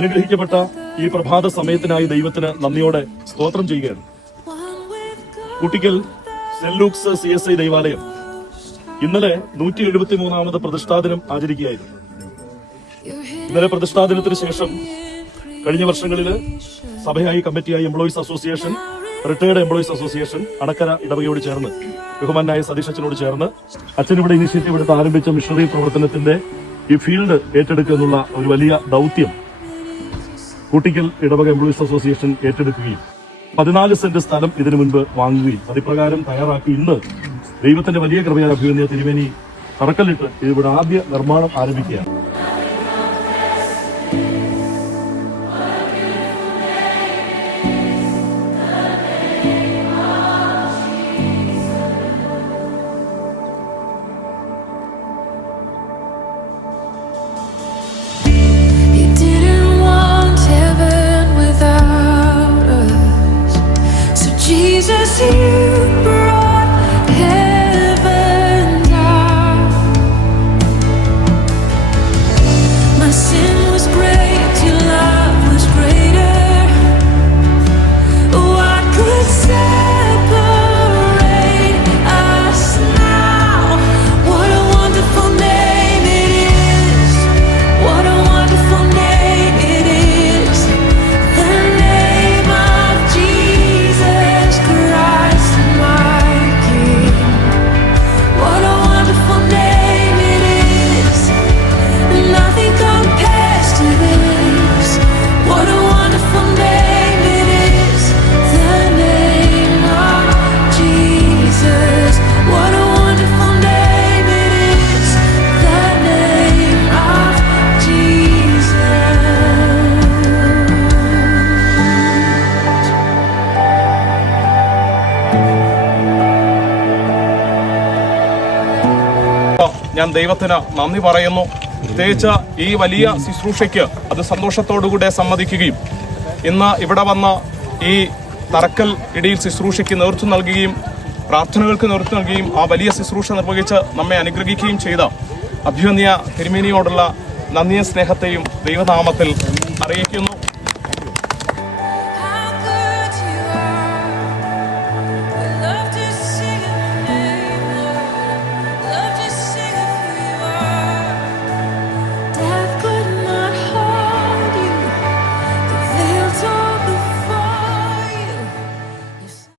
അനുഗ്രഹിക്കപ്പെട്ട ഈ പ്രഭാത സമയത്തിനായി ദൈവത്തിന് നന്ദിയോടെ സ്തോത്രം ചെയ്യുകയാണ്. കുട്ടിക്കൽ സെന്റ് ലൂക്സ് CSI ദൈവാലയം ഇന്നലെ 173ാമത് പ്രതിഷ്ഠാദിനം ആചരിക്കുകയായിരുന്നു. ഇന്നലെ പ്രതിഷ്ഠാദിനത്തിന് ശേഷം കഴിഞ്ഞ വർഷങ്ങളിൽ സഭയായി, കമ്മിറ്റിയായി, employees association, retired employees association, അടക്കര ഇടവകയോട് ചേർന്ന്, ബഹുമാനായ സതീഷ് അച്ഛനോട് ചേർന്ന് അച്ഛനിവിടെ ഇനിഷ്യേറ്റീവ് എടുത്ത് ആരംഭിച്ച മിഷണറി പ്രവർത്തനത്തിന്റെ ഈ ഫീൽഡ് ഏറ്റെടുക്കുക എന്നുള്ള ഒരു വലിയ ദൗത്യം കുട്ടിക്കൽ ഇടവക എംപ്ലോയീസ് അസോസിയേഷൻ ഏറ്റെടുക്കുകയും 14 സെന്റ് സ്ഥലം ഇതിനു മുൻപ് വാങ്ങുകയും അതിപ്രകാരം തയ്യാറാക്കി ഇന്ന് ദൈവത്തിന്റെ വലിയ കൃപയാൽ അഭിമന്യ തിരുമേനി തറക്കല്ലിട്ട് ഇവിടെ ആദ്യ നിർമ്മാണം ആരംഭിക്കുകയാണ്. Jesus, you brought heaven down. My sin was great, your love was greater. What could separate us now? What a wonderful name it is. What a wonderful name it is. The name of Jesus Christ, my King. What a wonderful name it is. Nothing compares to this. What a wonderful name it is. The name of Jesus. What a wonderful name it is. The name of Jesus. ഞാൻ ദൈവത്തിന് നന്ദി പറയുന്നു. പ്രത്യേകിച്ച് ഈ വലിയ ശുശ്രൂഷയ്ക്ക് അത് സന്തോഷത്തോടുകൂടെ സമ്മതിക്കുകയും ഇന്ന് ഇവിടെ വന്ന ഈ തറക്കൽ ഇടയിൽ ശുശ്രൂഷയ്ക്ക് നേതൃത്വം നൽകുകയും പ്രാർത്ഥനകൾക്ക് നേതൃത്വം നൽകുകയും ആ വലിയ ശുശ്രൂഷ നിർവഹിച്ച് നമ്മെ അനുഗ്രഹിക്കുകയും ചെയ്ത അഭിമന്യ തിരുമേനിയോടുള്ള നന്ദിയും സ്നേഹത്തെയും ദൈവനാമത്തിൽ അറിയിക്കുന്നു.